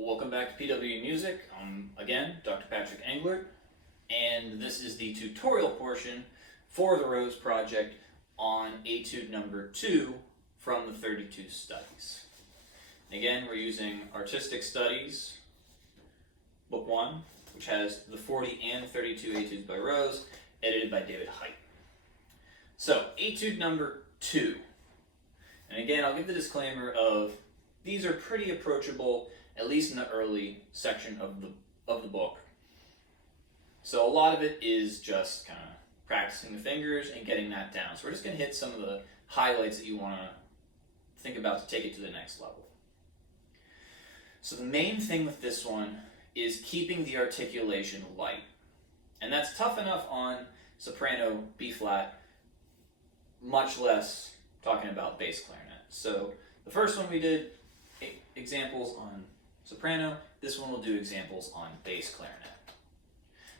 Welcome back to PW Music. Again, Dr. Patrick Engler, and this is the tutorial portion for the Rose project on Etude number 2 from the 32 studies. Again, we're using Artistic Studies, Book 1, which has the 40 and 32 Etudes by Rose, edited by David Height. So, Etude number 2. And again, I'll give the disclaimer of these are pretty approachable, at least in the early section of the book. So a lot of it is just kind of practicing the fingers and getting that down. So we're just going to hit some of the highlights that you want to think about to take it to the next level. So the main thing with this one is keeping the articulation light. And that's tough enough on soprano, B-flat, much less talking about bass clarinet. So the first one we did examples on soprano, this one will do examples on bass clarinet.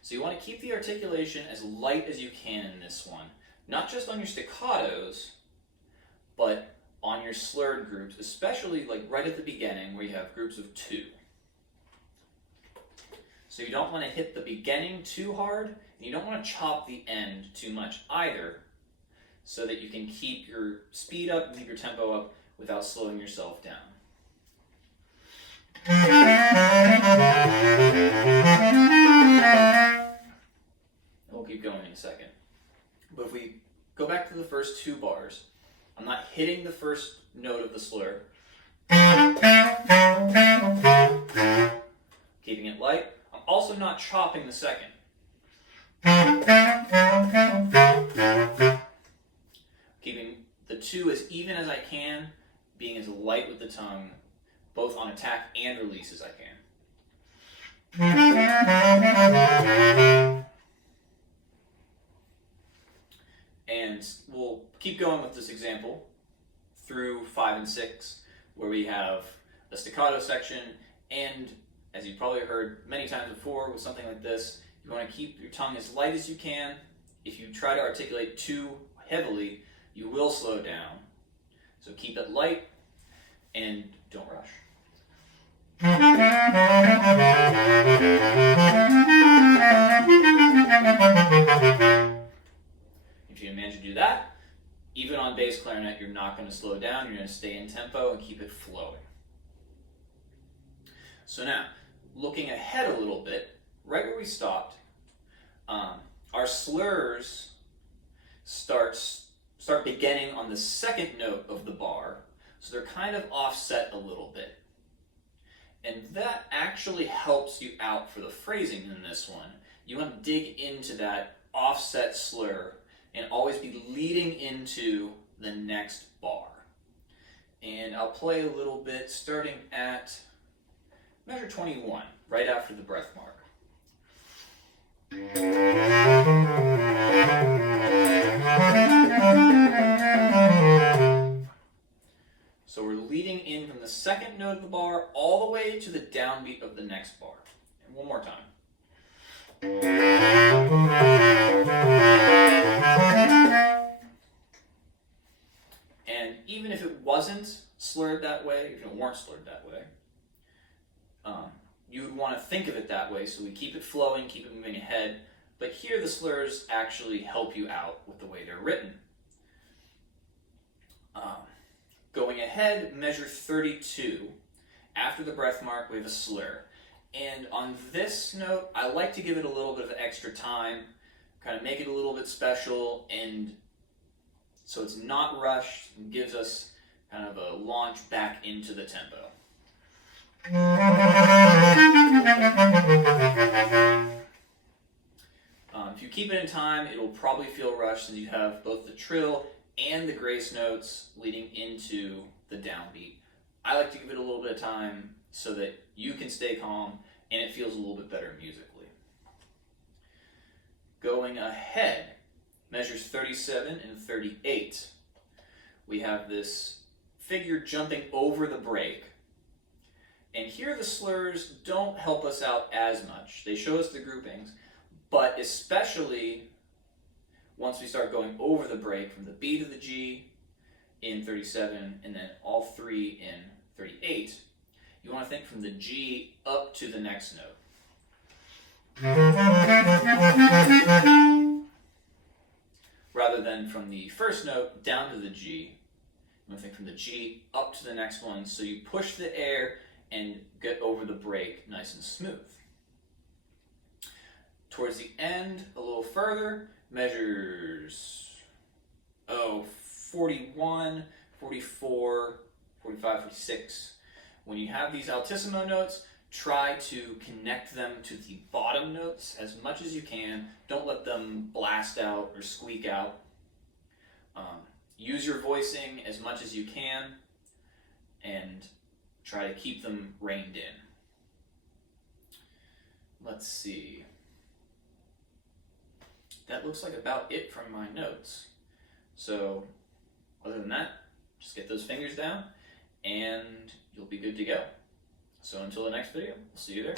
So you want to keep the articulation as light as you can in this one, not just on your staccatos, but on your slurred groups, especially like right at the beginning where you have groups of 2. So you don't want to hit the beginning too hard, and you don't want to chop the end too much either, so that you can keep your speed up and keep your tempo up without slowing yourself down. We'll keep going in a second. But if we go back to the first 2 bars, I'm not hitting the first note of the slur. Keeping it light. I'm also not chopping the second. Keeping the 2 as even as I can, being as light with the tongue, both on attack and release as I can. And we'll keep going with this example through 5 and 6, where we have a staccato section, and as you've probably heard many times before with something like this, you want to keep your tongue as light as you can. If you try to articulate too heavily, you will slow down. So keep it light and don't rush. If you can manage to do that, even on bass clarinet, you're not going to slow down. You're going to stay in tempo and keep it flowing. So now, looking ahead a little bit, right where we stopped, our slurs start beginning on the second note of the bar, so they're kind of offset a little bit. And that actually helps you out for the phrasing in this one. You want to dig into that offset slur and always be leading into the next bar. And I'll play a little bit starting at measure 21, right after the breath mark. So we're leading in from the second note of the bar all the way to the downbeat of the next bar. And one more time. And even if it wasn't slurred that way, if it weren't slurred that way, you would want to think of it that way, so we keep it flowing, keep it moving ahead. But here the slurs actually help you out with the way they're written. Going ahead, measure 32. After the breath mark, we have a slur. And on this note, I like to give it a little bit of extra time, kind of make it a little bit special, and so it's not rushed and gives us kind of a launch back into the tempo. If you keep it in time, it will probably feel rushed since you have both the trill and the grace notes leading into the downbeat. I like to give it a little bit of time so that you can stay calm and it feels a little bit better musically. Going ahead, measures 37 and 38. We have this figure jumping over the break. And here the slurs don't help us out as much. They show us the groupings, but especially once we start going over the break from the B to the G in 37 and then all 3 in 38, you want to think from the G up to the next note. Rather than from the first note down to the G, you want to think from the G up to the next one, so you push the air and get over the break nice and smooth. Towards the end, a little further, measures 41, 44, 45, 46. When you have these altissimo notes, try to connect them to the bottom notes as much as you can. Don't let them blast out or squeak out. Use your voicing as much as you can and try to keep them reined in. Let's see. That looks like about it from my notes. So, other than that, just get those fingers down and you'll be good to go. So until the next video, we'll see you there.